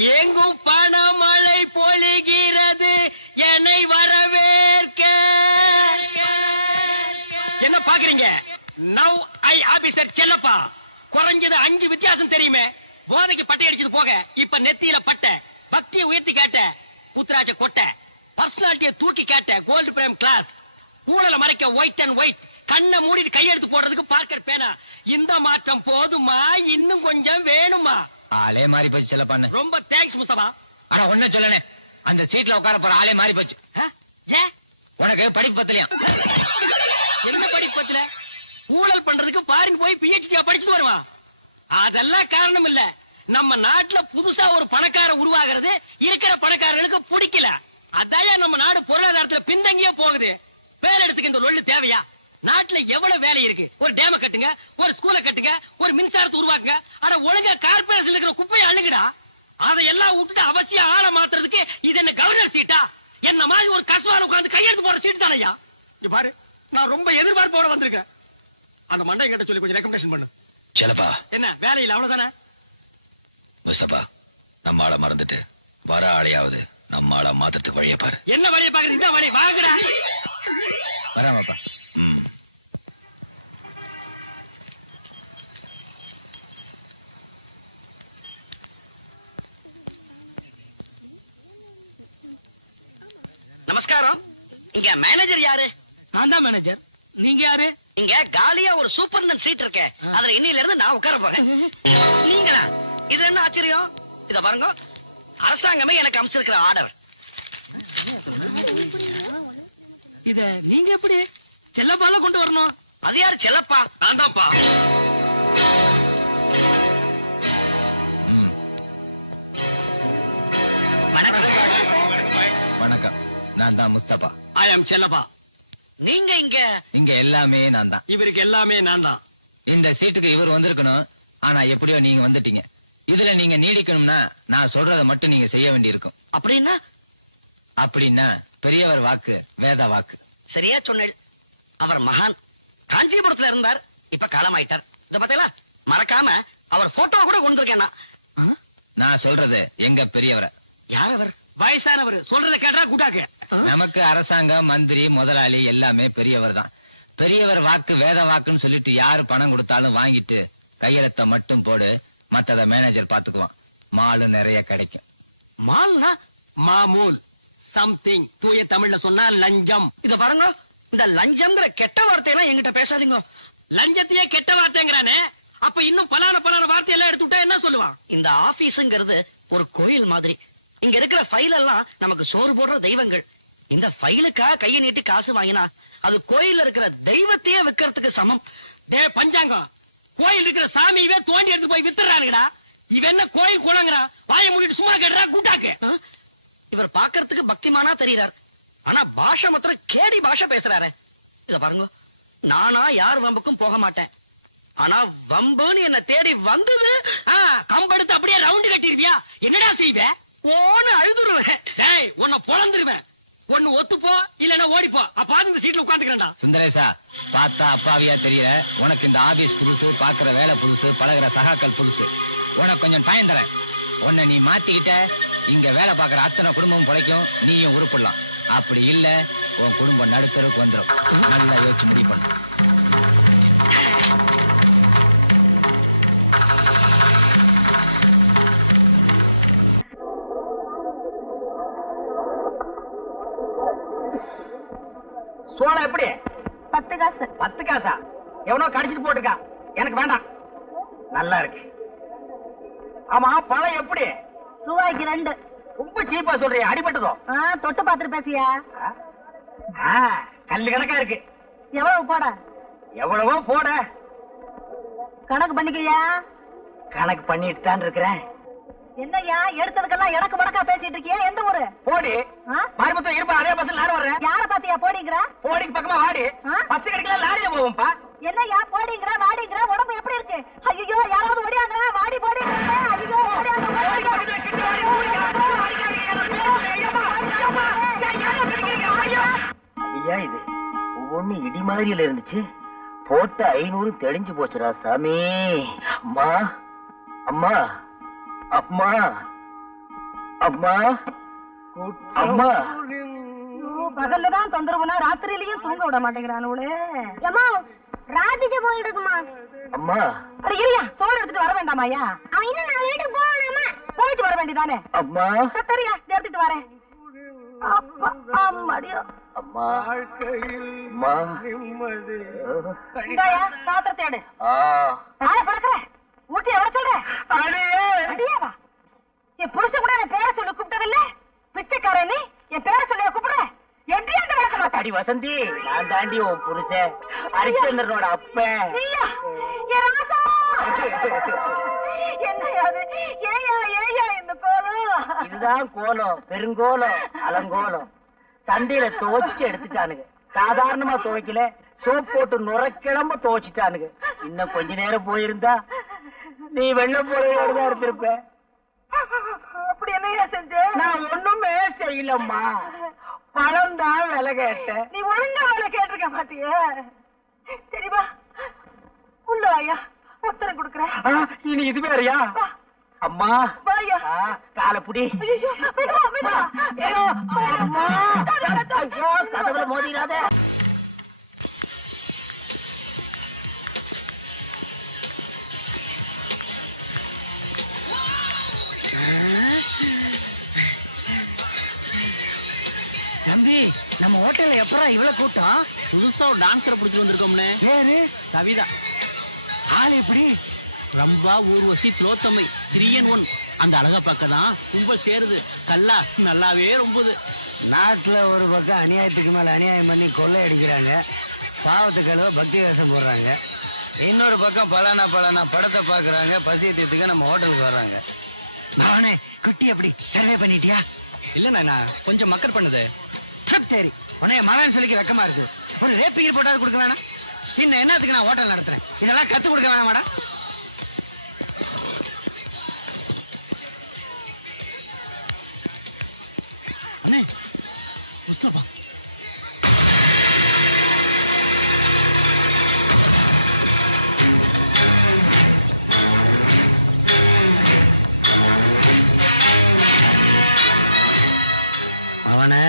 எங்கும் பணமழை பொழிகிறது என்னை வரவேற்க. என்ன பாக்குறீங்க? Now I officer Chellappa. குறைஞ்சது 5 வித்தியாசம் தெரியுமே. போதைக்கு பட்டை அடிச்சது போக இப்ப நெத்தியில பட்டை, பக்தியை உயர்த்தி காட்ட புத்ராஜ கொட்டை, பர்சனாலிட்டியை தூக்கி காட்ட கோல்டு பிரேம் கிளாஸ், ஊழல மறைக்க ஒயிட் அண்ட் ஒயிட், கண்ணை மூடி கையெடுத்து போடுறதுக்கு பார்க்கர் பேனா. இந்த மாற்றம் போதுமா, இன்னும் கொஞ்சம் வேணுமா? ஆளே மாறி போச்சு செல்லப்பா. ரொம்ப தேங்க்ஸ் முஸ்தபா. ஆனா ஒண்ணு சொல்லனே, அந்த சீட்ல உட்கார போற ஆளே மாறி போச்சு. உனக்கு படிப்பு பத்தலையா? என்ன படிப்பு பத்தல? ஊழல் பண்றதுக்கு பாரின் போய் PhD படிச்சுட்டு வருவான். அதெல்லாம் காரணம் இல்ல. நம்ம நாட்டுல புதுசா ஒரு பணக்கார உருவாகிறது இருக்கிற பணக்காரர்களுக்கு பிடிக்கல. அதான் நம்ம நாடு பொருளாதாரத்துல பின்தங்கியே போகுது. வேலை எடுத்துக்க இந்த லொள்ளு தேவையா? நாட்டுல எவ்வளவு வேலை இருக்கு. ஒரு டேம கட்டுங்க, ஒரு ஸ்கூலை கட்டுங்க, ஒரு மின்சாரத்தை உருவாக்குங்க. ஆனா ஒழுங்கா கார்பரேஷன்ல இருக்கிற குப்பையை அள்ளுங்கடா. அதையெல்லாம் விட்டுட்டு அவசியம் ஆள மாத்துறதுக்கு இது என்ன கவர்னர் சீட்டா? என்ன மாதிரி ஒரு கஸ்வால உட்கார்ந்து கையெழுத்து போற சீட்டு தானையா? இங்க பாரு, நான் ரொம்ப எதிர்பார்ப்போட வந்திருக்கேன். அந்த மண்டை கிட்ட சொல்லி கொஞ்சம் ரெக்கமெண்டேஷன் பண்ணு. செல்லப்பா, என்ன வேலையில் அவ்வளவுதானே? முஸ்தபா, நம்ம ஆளை மறந்துட்டு வர ஆளையாவது நம்ம ஆளை மாத்தத்துக்கு வழியை பாரு. என்ன வழியை பாக்குறது? இந்த வழி பாக்குறா. வராமப்பா. நமஸ்காரம். இங்க மேனேஜர் யாரு? நான் தான் மேனேஜர். நீங்க யாரு? இங்க காலியா ஒரு சூப்பர்டன் சீட் இருக்கே, அதுல இன்னில இருந்து நான் உட்கார போறேன். நீங்களா? இது என்ன ஆச்சரியம்? இத பாருங்க, அரசாங்கமே எனக்கு அமைச்சிருக்கிற ஆர்டர். இத நீங்க எப்படி செல்லப்பால கொண்டு வரணும்? அது யாரு செல்லப்பா? நான் தான்ப்பா. வணக்கம், நான் தான் முஸ்தபா. ஐ அம் செல்லப்பா. நீங்க இங்க எல்லாமே நான் தான். இவருக்கு எல்லாமே நான் தான். இந்த சீட்டுக்கு இவர் வந்திருக்கணும். ஆனா எப்படியோ நீங்க வந்துட்டீங்க. இதுல நீங்க நீடிக்கணும்னா நான் சொல்றதை மட்டும் நீங்க செய்ய வேண்டி இருக்கும். அப்படின்னா பெரியவர் வாக்கு வேத வாக்கு. சரியா சொன்னேன். அவர் மகான். காஞ்சிபுரத்துல இருந்தார், இப்ப காலமாயிட்டார். இத பத்தில மறக்காம அவர் போட்டோ கூட கொண்டு இருக்கேன். நான் சொல்றது எங்க பெரியவரை. யார் அவர்? வயசானவர். சொல்றத கேட்டா கூட்டாக்கு. நமக்கு அரசாங்கம், மந்திரி, முதலாளி எல்லாமே பெரியவர் தான். பெரியவர் வாக்கு வேத வாக்குன்னு சொல்லிட்டு யாரு பணம் கொடுத்தாலும் வாங்கிட்டு கையெழுத்த மட்டும் போடு, மத்தத மேனேஜர் பாத்துக்குவான். மாலு நிறைய கிடைக்கும். மால்னா மாமூல், சம்திங். தூய தமிழ்ல சொன்னா லஞ்சம். இத பாருங்க, இந்த லஞ்சம்ங்கிற கெட்ட வார்த்தையெல்லாம் என்கிட்ட பேசாதீங்க. லஞ்சத்தையே கெட்ட வார்த்தைங்கிறானே, அப்ப இன்னும் பலான வார்த்தையெல்லாம் எடுத்து விட்டா என்ன சொல்லுவான்? இந்த ஆபீஸ்ங்கிறது ஒரு கோயில் மாதிரி. இங்க இருக்கிற ஃபைல் எல்லாம் நமக்கு சோறு போடுற தெய்வங்கள். இந்த ஃபைலுக்காக கையை நீட்டி காசு வாங்கினா அது கோயில்ல இருக்கிற தெய்வத்தையே விற்கிறதுக்கு சமம். பஞ்சாங்கம், கோயில் இருக்கிற சாமியவே தோண்டி எடுத்து போய் வித்துறாருடா. இவ என்ன கோயில் குணங்கிறா? வாயை மூடிட்டு சும்மா கேட்டா கூட்டாக்கு. இவர் பாக்குறதுக்கு பக்திமானா தெரியுறார், ஆனா பாஷை மாத்திரம் கேடி பாஷை பேசுறாரு. இத பாருங்க, நானா யார் வம்புக்கும் போக மாட்டேன். ஆனா வம்புன்னு என்ன தேடி வந்தது, கம்பெடுத்து அப்படியே ரவுண்டு கட்டிருவியா? என்னடா செய்வ? ஓன்னு அழுதுருவேன். உன்னை பொழந்துருவேன். ஒண்ணு ஒத்துப்போ, இல்லன்னா ஓடிப்போ. அப்ப இந்த சீட்ல உட்காந்துக்கிறேன்டா. சுந்தரேசா, பார்த்தா அப்பாவியா தெரியற. உனக்கு இந்த ஆபீஸ் புதுசு, பாக்குற வேலை புதுசு, பழகுற சகாக்கள் புதுசு. உனக்கு கொஞ்சம் டைம் தரேன். உன்னை நீ மாத்திக்கிட்ட இங்க வேலை பாக்குற அத்தனை குடும்பம் பிழைக்கும், நீயும் உருப்பிடலாம். அப்படி இல்ல உன் குடும்பம் நடுத்தருக்கு வந்துடும். நல்லா யோசிச்சு முடிவு பண்ணு. சோளம் எப்படி? 10 காசு. 10 காசா? எவனோ கடிச்சிட்டு போட்டுக்கா, எனக்கு வேண்டாம். நல்லா இருக்கு. ஆமா, பழம் எப்படி? ரூபாய்க்கு 2. ரொம்ப சீப்பா சொல்றியா? அடிபட்டதோ? தொட்டு பாத்துட்டு பேசியா? கல்லு கணக்கா இருக்கு. எவ்வளவு போட? எவ்வளவோ போட. கணக்கு பண்ணிக்கையா? கணக்கு பண்ணிட்டு தான் இருக்கிறேன். என்னய்யா எடுத்ததுக்கெல்லாம் எனக்கு மடக்கா பேசிட்டு இருக்கியா? எந்த ஊரு? போடி. மாரிமுத்து இருப்பா, அதே பஸ்ல நானும் வர்றேன். யார பாத்தியா போடிங்கற? போடிக்கு பக்கமா வாடி. பஸ் கிடைக்கல, லாரியில போவோம்பா. என்னய்யா போடிங்கற வாடிங்கற? உடம்பு எப்படி இருக்கு? ஐயோ, யாராவது ஓடியாங்க. வாடி போடிங்கற. ஐயோ, ஓடியாங்க. ஐயா, இது ஒவ்வொன்னு இடி மாதிரியில இருந்துச்சு. போட்ட 500 தெளிஞ்சு போச்சுடா சாமி. அம்மா, அம்மா, அம்மா, அம்மா அம்மா பகல்லதான் தொந்தரவுனா ராத்திரியிலயும் தூங்க விட மாட்டேங்கிறானுங்களே. ஏமா ராத்திரி போயிட்டு இருக்குமா? அம்மா அட இல்லையா, சோறு எடுத்துட்டு வர வேண்டாமாயா? அவன் இன்னும் 4 வீட்டுக்கு போகணுமா? போயிட்டு வர வேண்டியதானே? அம்மா சரியா, எடுத்துட்டு வரேன். அப்பா அம்மாடியோ. அம்மா அம்மா இந்தாயா பாத்திரத்தை எடு. ஆய பறக்கற ஊட்டி எவர சொல்ற? அடியேவா, என் புருஷன் கூட என் பேரை சொல்லி கூப்பிட்டதில்ல. பிச்சைக்காரன் நீ என் பேரை சொல்லி கூப்பிடுற? எப்படி அந்த வழக்க மாட்டா? அடி வசந்தி, நான் தாண்டி உன் புருஷன் ஹரிச்சந்திரனோட அப்பன். நீயா என் ராசா? என்னையா அது? ஏயா இந்த கோலம்? இதுதான் கோலம், பெருங்கோலம், அலங்கோலம். சந்தையில துவைச்சு எடுத்துட்டானுங்க. சாதாரணமா துவைக்கல, சோப் போட்டு நுரைக்கிழம்ப துவைச்சிட்டானுங்க. இன்னும் கொஞ்ச நேரம் போயிருந்தா நீ வெள்ளம் போறதோடதான் இருந்திருப்ப. அப்படி என்னையா செஞ்ச? நான் ஒண்ணுமே செய்யலம்மா, பழம் தான் விலை கேட்டேன். நீ ஒழுங்கா வேலை கேட்டிருக்க மாட்டியே. சரிவா, உள்ள வாயா, உத்தரம் கொடுக்குறேன். இனி இது வேறையா? அம்மா வாயா. காலப்புடி. கதவுல மோதிராத. தம்பி, நம்ம ஹோட்டல்ல எப்படா இவ்வளவு கூட்டம்? புதுசா ஒரு டான்ஸரை பிடிச்சு வந்திருக்கோம்னே. ஏறு கவிதா. ஆள் எப்படி? ரம்பா, ஊர்வசி, திலோத்தமை, 3-in-1. அந்த அழகா பக்கம்தான் கும்பல் சேருது. கல்லா நல்லாவே ரொம்புது. நாட்டுல ஒரு பக்கம் அநியாயத்துக்கு மேல அநியாயம் பண்ணி கொள்ளை அடிக்கிறாங்க, பாவத்துக்கு அளவு பக்தி வேஷம் போடுறாங்க. இன்னொரு பக்கம் பலானா படத்தை பாக்குறாங்க, பசி தீத்துக்கு நம்ம ஹோட்டலுக்கு வர்றாங்க. பவனே, குட்டி எப்படி சர்வே பண்ணிட்டியா? இல்லண்ணா, நான் கொஞ்சம் மக்கர் பண்ணுது. சரி, உடனே மகன் சொல்லிக்க வெக்கமா இருக்கு. ஒரு ரேப்பிங் போட்டாது கொடுக்க வேணாம். இந்த என்னத்துக்கு நான் ஹோட்டல் நடத்துறேன், இதெல்லாம் கத்து கொடுக்க வேணாமாடா? அண்ணே, முஸ்தபா. அவனை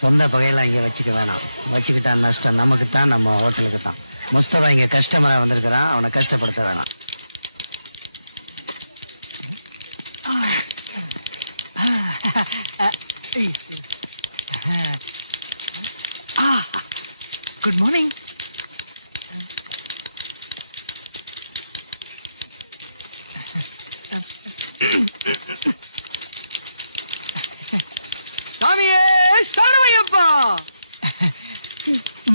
சொந்த பகையெல்லாம் இங்க வச்சுக்க வேணாம். வச்சுக்கிட்டா நஷ்டம் நமக்கு தான், நம்ம ஹோட்டலுக்கு தான். முஸ்தபா இங்க கஸ்டமரா வந்திருக்கிறான், அவனை கஷ்டப்படுத்த வேணாம். Good morning. சாமியே சரணமையப்பா.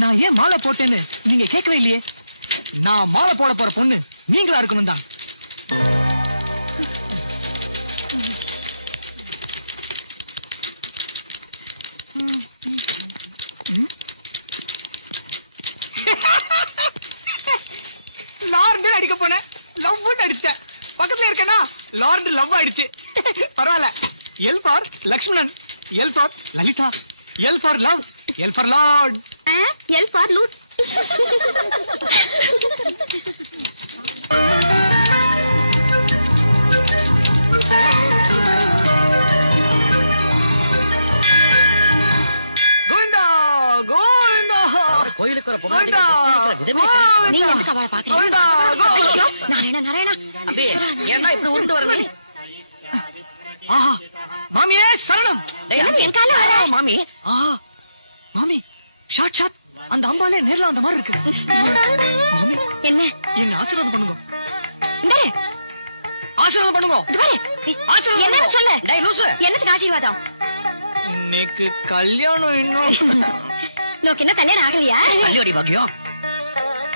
நான் ஏன் மாலை போட்டேன்னு நீங்க கேட்கவே இல்லையே. நான் மாலை போட போற பொண்ணு நீங்களா இருக்கணும் தான். லார்டு அடிக்க போனேன், லவ் அடிச்சேன். பக்கத்துல இருக்கேனா லார்டு லவ் அடிச்சு. பரவாயில்ல. L for Lakshmanan, L for Lalitha, L for love, L for lord, L for loose. Govinda Govinda. கோயிலுக்கு வர கோவிந்தா நீங்க எதுக்கு அவளை பாக்குறீங்க? கோவிந்தா ஐயோ, நாராயணா அப்படி ஏன்னா இப்படி உருந்து வரணும். ஆஹா, மாமியே சரணம். என் கால வர. மாமி, ஆஹா மாமி, ஷாட் ஷாட் அந்த அம்பாலே நேர்ல வந்த மாதிரி இருக்கு. மாமி, என்ன என்ன ஆசீர்வாதம் பண்ணுங்க. இந்தே, ஆசீர்வாதம் பண்ணுங்க. இது பாரு. ஆசீர்வாதம் என்னன்னு சொல்லு. டேய் லூசு. என்னத்துக்கு ஆசீர்வாதம்? இன்னைக்கு கல்யாணம் இன்னும். நோக்கு என்ன கல்யாணம் ஆகலையா? கல்யாணி பாக்கியம்.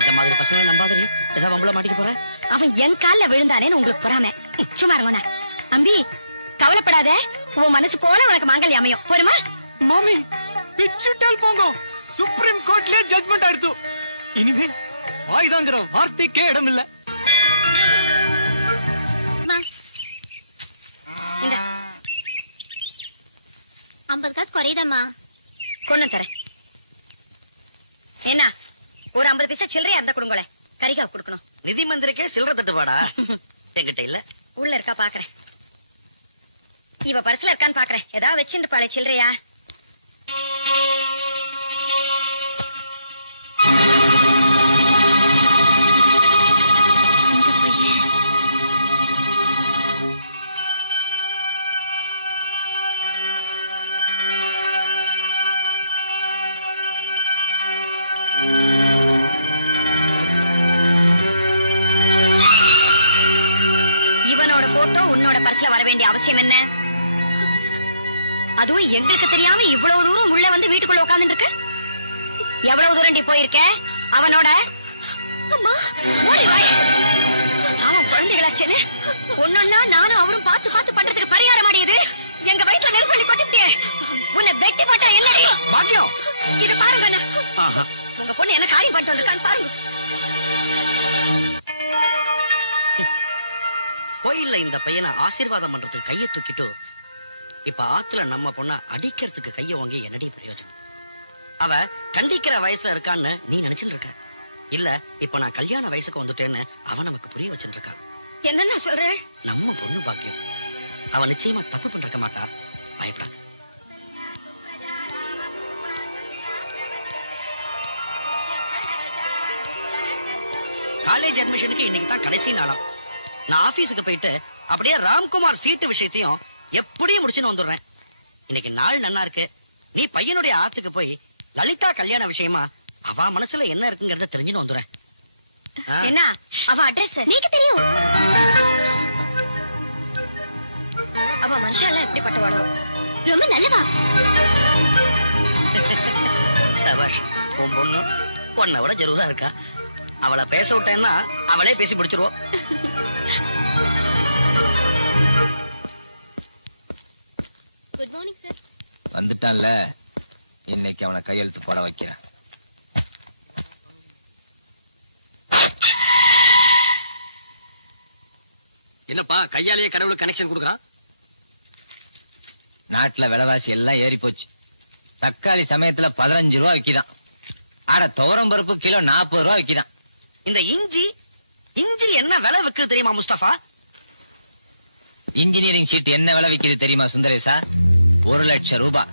இந்த மாதிரி பசங்க நம்பாதீங்க, ஏதாவது அவங்கள மாட்டிக்க போறேன். அவன் என் கால்ல விழுந்தானேன்னு உங்களுக்கு பொறாம. சும்மா இருங்க அம்பி, கவலைப்படாத. உன் மனசு போல உனக்கு மாங்கல்யம் அமையும். போருமா? மாமி, பிச்சுட்டால் போங்க. சுப்ரீம் கோர்ட்ல ஜட்மெண்ட் ஆயிடுத்து. இனிமே வாய்தாங்கிற வார்த்தைக்கே இடம் இல்ல. இந்த 50 காசு குறையுதம்மா. கொண்டு தரேன். என்ன, ஒரு 50 பைசா சில்லறையா இருந்தா கொடுங்களேன். கரிகா கொடுக்கணும். நிதி மந்திரிக்கே சில்லறை தட்டுப்பாடா? என்கிட்ட இல்ல. உள்ள இருக்கா பாக்குறேன். இவ பர்ஸ்ல இருக்கான்னு பாக்குறேன். ஏதாவது வச்சுட்டு பாரு சில்லறையா. இவனோட போட்டோ உன்னோட பர்ஸ்ல வர வேண்டிய அவசியம் என்ன? அதுவும் எங்களுக்கு தெரியாம இவ்வளவு தூரம் உள்ள வந்து வீட்டுக்குள்ள உட்கார்ந்து இருக்கு. எவ்வளவு தூரம் நீ போயிருக்க அவனோட? அவன் குழந்தைகளாச்சேன்னு ஒன்னொன்னா நானும் அவரும் பார்த்து பார்த்து பண்றதுக்கு பரிகாரம் ஆடியது. எங்க வயிற்றுல நெருப்பள்ளி கொட்டிட்டே உன்னை வெட்டி போட்டா என்னடி பாக்கியம்? இது பாருங்க அண்ணா. உங்க பொண்ணு என்ன காரியம் பண்ணிட்டு வந்திருக்கான்னு பாருங்க. கோயில்ல இந்த பையனை ஆசீர்வாதம் பண்றதுக்கு கையை தூக்கிட்டு இப்ப ஆத்துல நம்ம பொண்ண அடிக்கிறதுக்கு கைய வாங்கி என்னடி பிரயோஜனம்? அவ கண்டிக்கிற வயசுல இருக்கான்னு நீ நினைச்சுட்டு இருக்க இல்ல? இப்ப நான் கல்யாண வயசுக்கு வந்துட்டேன்னு அவன் நமக்கு புரிய வச்சுட்டு இருக்கான். என்னன்னா சொல்றேன்? நம்ம பொண்ணு பாக்கியம். அவன் நிச்சயமா தப்பு பட்டிருக்க மாட்டா. பயப்படாத. காலேஜ் அட்மிஷனுக்கு இன்னைக்கு தான் கடைசி நாளா. நான் ஆபீஸுக்கு போயிட்டு அப்படியே ராம்குமார் சீட்டு விஷயத்தையும் எப்படியும் முடிச்சுன்னு வந்துடுறேன். இன்னைக்கு நாள் நல்லா இருக்கு. நீ பையனுடைய ஆத்துக்கு போய் லலிதா கல்யாண விஷயமா அவ மனசுல என்ன இருக்குங்கிறத தெரிஞ்சுன்னு வந்துடுறேன். என்ன அவ அட்ரஸ் நீக்கு தெரியும்? அவ மனுஷால எப்படிப்பட்டவாளோ? ரொம்ப நல்லவா. சபாஷ். உன் பொண்ணு பொண்ணை விட ஜரூரா இருக்கா. அவளை பேச விட்டேன்னா அவளே பேசி முடிச்சிருவோம். வந்துட்டான்ல, இன்னைக்கு அவனை கையெழுத்து போட வைக்கிறேன். என்னப்பா கையாலேயே கடவுளுக்கு கனெக்ஷன் கொடுக்குறான்? நாட்டுல விலைவாசி எல்லாம் ஏறி போச்சு. தக்காளி சமயத்துல 15 ரூபா விக்கிதான். ஆட துவரம் பருப்பு கிலோ 40 ரூபா விக்கிதான். இந்த இஞ்சி என்ன விலை விற்குது தெரியுமா முஸ்தபா? இன்ஜினியரிங் சீட் என்ன விலை விக்குது தெரியுமா சுந்தரேசா? 1 லட்சம் ரூபாய்.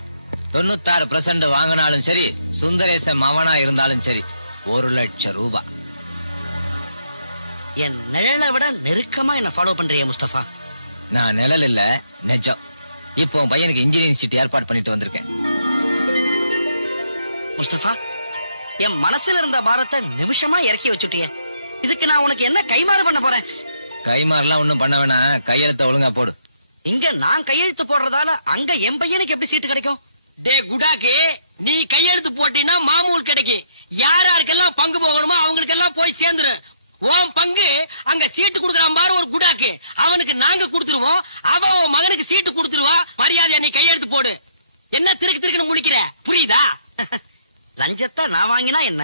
96% வாங்கினாலும் சரி, சுந்தரேசன் மவனா இருந்தாலும் சரி, 1 லட்சம் ரூபாய். என் நிழலை விட நெருக்கமா என்ன ஃபாலோ பண்றிய முஸ்தபா? நான் நிழல் இல்ல, நெச்சம். இப்போ உன் பையனுக்கு இன்ஜினியரிங் சீட் ஏற்பாடு பண்ணிட்டு வந்திருக்கேன். முஸ்தபா, என் மனசுல இருந்த பாரத்தை நிமிஷமா இறக்கி வச்சுட்டீங்க. இதுக்கு நான் உனக்கு என்ன கைமாறு பண்ண போறேன்? கைமாறலாம் ஒண்ணும் பண்ண வேணா, கையெழுத்த ஒழுங்கா போடு. இங்க நான் கையெழுத்து போடுறதால அங்க என் பையனுக்கு எப்படி சீட்டு கிடைக்கும்? டேய் குடாக்கு, நீ கையெழுத்து போட்டீன்னா மாமூல் கிடைக்கும். யாராருக்கெல்லாம் பங்கு போகணுமோ அவங்களுக்கெல்லாம் போய் சேர்ந்துரும். உன் பங்கு அங்க சீட்டு கொடுக்குறான் பாரு ஒரு குடாக்கு, அவனுக்கு நாங்க கொடுத்துருவோம். அவன் உன் மகனுக்கு சீட்டு கொடுத்துருவா. மரியாதையா நீ கையெழுத்து போடு. என்ன திருக்கு திருக்குன்னு முடிக்கிற? புரியுதா? லஞ்சத்தை நான் வாங்கினா என்ன,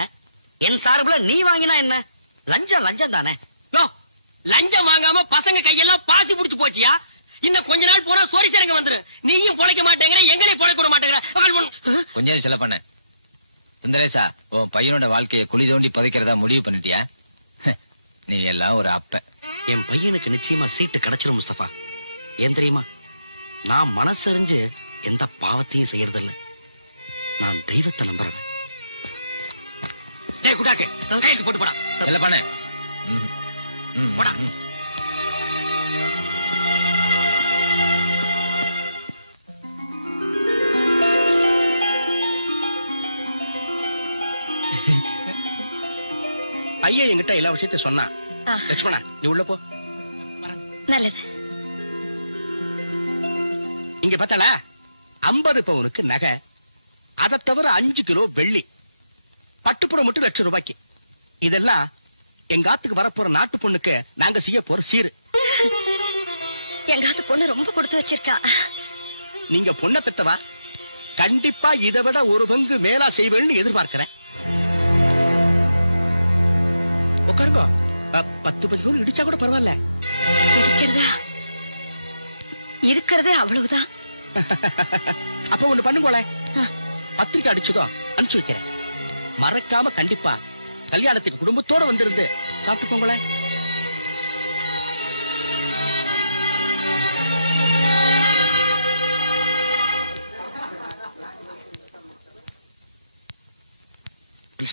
என் சார்புல நீ வாங்கினா என்ன? லஞ்சம் தானே. யோ, லஞ்சம் வாங்காம பசங்க கையெல்லாம் பாசி புடிச்சு போச்சியா? இன்னும் கொஞ்ச நாள் போனா சோரி சேரங்க வந்துரு. நீயும் பொழைக்க மாட்டேங்கிற, எங்களையும் பொழைக்க விட மாட்டேங்கிற. கொஞ்சம் செல்ல பண்ண சுந்தரேசா, உன் பையனோட வாழ்க்கையை குழி தோண்டி புதைக்கிறதா முடிவு பண்ணிட்டியா? நீ எல்லாம் ஒரு அப்ப. என் பையனுக்கு நிச்சயமா சீட்டு கிடைச்சிடும் முஸ்தபா. ஏன் தெரியுமா? நான் மனசறிஞ்சு எந்த பாவத்தையும் செய்யறது இல்ல. நான் தெய்வத்தை நம்புறேன். டேய் குடாக்கு, கையெழுத்து போட்டு போடா. செல்ல பண்ண போடா. பையன் என்கிட்ட எல்லா விஷயத்தையும் சொன்னா. லட்சுமணா, நீ உள்ள போ. நல்லது. இங்க பார்த்தால 50 பவுனுக்கு நகை, அதை தவிர 5 கிலோ வெள்ளி, பட்டுப்புடம் மட்டும் ₹1,00,000. இதெல்லாம் எங்க ஆத்துக்கு வரப்போற நாட்டு பொண்ணுக்கு நாங்க செய்ய போற சீரு. எங்காவது பொண்ணு ரொம்ப கொடுத்து வச்சிருக்கா. நீங்க பொண்ணை பெத்தவா, கண்டிப்பா இதை விட ஒரு பங்கு மேலா செய்வேன்னு எதிர்பார்க்கிறேன். உட்காருங்க. 10 பைசா இடிச்சா கூட பரவாயில்ல. இருக்கிறதே அவ்வளவுதான். அப்ப ஒண்ணு பண்ணுங்களே, பத்திரிக்கை அடிச்சதோ அனுப்பிச்சு வைக்கிறேன். மறக்காம கண்டிப்பா கல்யாணத்துக்கு குடும்பத்தோட வந்திருந்து சாப்பிட்டு போங்களேன்.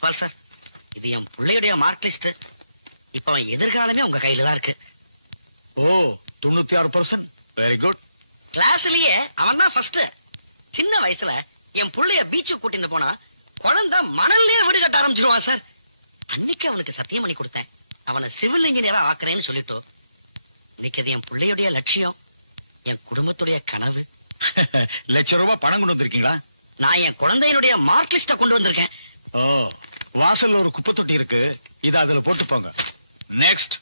பிரின்சிபால் சார், இது என் பிள்ளையுடைய மார்க் லிஸ்ட். இப்ப அவன் எதிர்காலமே உங்க கையில தான் இருக்கு. ஓ 96%. Very good. கிளாஸ்லயே அவன் தான் ஃபர்ஸ்ட். சின்ன வயசுல என் புள்ளைய பீச்சுக்கு கூட்டிட்டு போனா குழந்தை மணல்லயே வீடு கட்ட ஆரம்பிச்சிருவான் சார். அன்னைக்கு அவனுக்கு சத்தியம் பண்ணி கொடுத்தேன், அவனை சிவில் இன்ஜினியரா ஆக்குறேன்னு சொல்லிட்டோம். இன்னைக்கு அது என் பிள்ளையுடைய லட்சியம், என் குடும்பத்துடைய கனவு. ₹1,00,000 பணம் கொண்டு வந்திருக்கீங்களா? நான் என் குழந்தையினுடைய மார்க் லிஸ்ட கொண்டு வந்திருக்கேன். ஓ, வாசல்ல ஒரு குப்பை தொட்டி இருக்கு, இத அதுல போட்டு போங்க. நெக்ஸ்ட்.